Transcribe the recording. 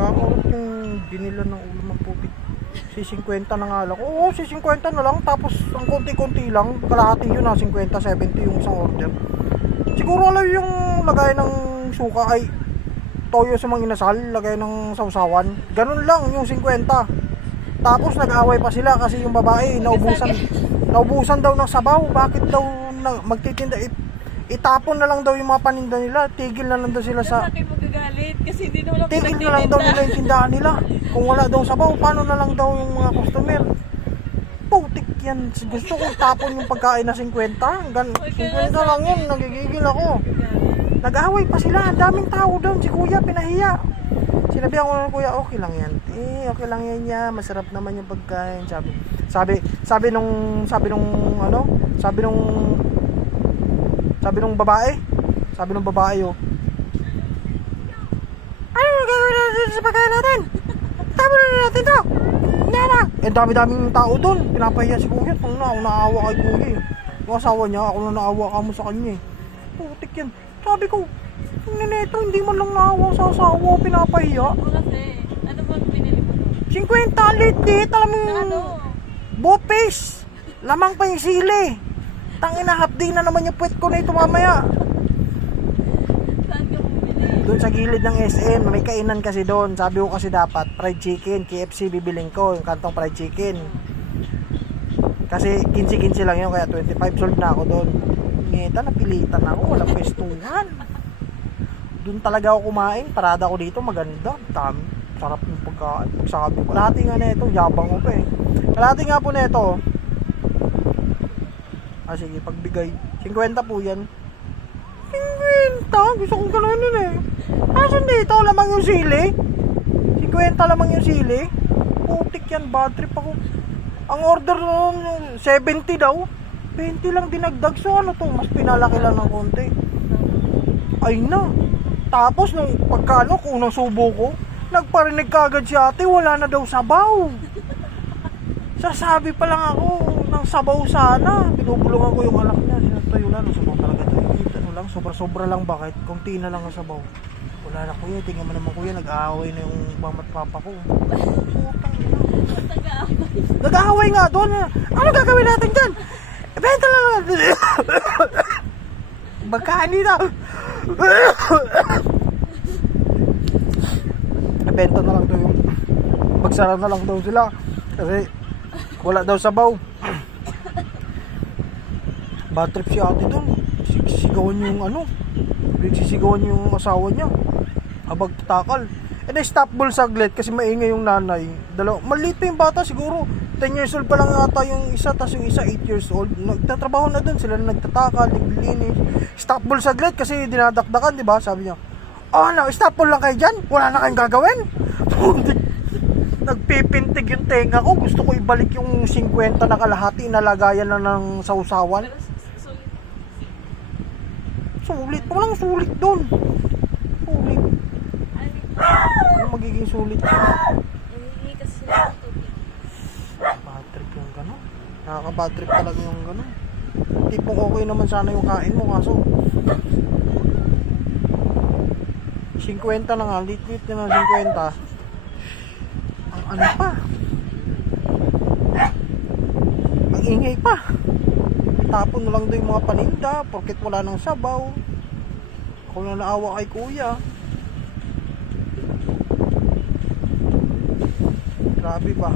Kakurot yung binila ng ulam ng putik. Si 50 na nga lang. Oo, si 50 na lang. Tapos ang konti-konti lang. Kalahati yun na 50, 70 yung isang order. Siguro alam yung lagay ng suka ay toyo sa mga inasal, lagay ng sausawan. Ganun lang yung 50. Tapos nag-away pa sila kasi yung babae naubusan daw ng sabaw. Bakit daw magtitinda? Itapon na lang daw yung mga paninda nila. Tigil na lang daw sila sa... Sa akin magagalit kasi hindi naman ako Tigil na lang daw nila yung tindahan nila. Kung wala daw sabaw, paano na lang daw yung mga customer? Putik yan. Gusto kong tapon yung pagkain na 50. 50 lang yun. Nagigigil ako. Nag-away pa sila. Ang daming tao doon. Si kuya pinahiya. Sinabihan ko ng kuya, okay lang yan. Okay lang yan niya. Masarap naman yung pagkain. Sabi nung babae. Sabi nung babae, oh. Ano gagawin natin sa pagkain natin? Tama na natin to. Nana. Dami-daming tao doon. Pinapahiya si kuya. Ako naawa kay kuya. Yung asawa niya, ako na naawa ka mo sa kanya. Putik yan. Sabi ko, neto, hindi man lang naawa sa asawa. Pinapahiya. Kasi, ano ba binili mo? 50 lit. Alam mo yung Ano? bopes. Lamang pa yung sili. Tangina, half day na naman yung puwet ko na ito mamaya. Saan ka bumili? Doon sa gilid ng SM, may kainan kasi doon. Sabi ko kasi dapat fried chicken, KFC bibiling ko, yung kantong fried chicken. Kasi 15-15 lang yun, kaya 25 sold na ako doon. Ngeta, napilitan ako, walang pestuhan. Doon talaga ako kumain, parada ko dito, maganda. Dami, sarap yung pagkain. Sabi ko, kalahati nga na ito, yabang ko pa eh. Kalahati nga po na ito. Sige, pagbigay. 50 po yan. 50? Gusto kong gano'n eh. Asan dito? Lamang yung sili? 50 lamang yung sili? Putik yan, bad trip ako. Ang order nun, 70 daw. 20 lang dinagdag. So ano to? Mas pinalaki lang ng konti. Ay na. Tapos nung pagkano, kung unang subo ko, nagparinig kagad si ate, wala na daw sabaw. Sasabi pa lang ako ng sabaw sana. Pinubulungan ko yung alak niya. Sinatayo lang. Sabaw talaga tayo. Ano lang, sobra-sobra lang. Bakit? Kunti na lang ang sabaw. Wala na kuya. Tingnan mo naman kuya. Nag-aaway na yung mama at papa ko. Putang ina. Nag-aaway nga doon. Ano gagawin natin dyan? Benta lang natin. Magkani na. Benta na lang daw yung magsara na lang daw sila. Kasi wala daw sabaw. Bad trip si ate doon. Sisigawan yung ano. Sisigawan yung asawa niya. Habang tatakal. And I stop ball saglit kasi maingay yung nanay. Maliit pa yung bata siguro. 10 years old pa lang ata yung isa. Tapos yung isa 8 years old. Nagtatrabaho na doon. Sila na nagtatakal. Naglilinis. Stop ball saglit kasi dinadakdakan, diba? Sabi niya, oh no, stop ball lang kayo dyan. Wala na kayong gagawin. Nagpipintig yung tenga ko. Gusto ko ibalik yung 50 na kalahati. Nalagayan na ng sausawan. Sulit. Walang sulit doon. Sulit. Ano magiging sulit? Hindi kasi sila tubig. Bad trip yung gano'n. Nakaka-bad trip talaga yung gano'n. Tipong okay naman sana yung kain mo. Kaso 50 na nga. Lit-lit na ng 50. Ano pa? Ang ingay pa. Tapon na lang daw yung mga paninda porket wala nang sabaw. Ako na naawa kay kuya. Grabe ba?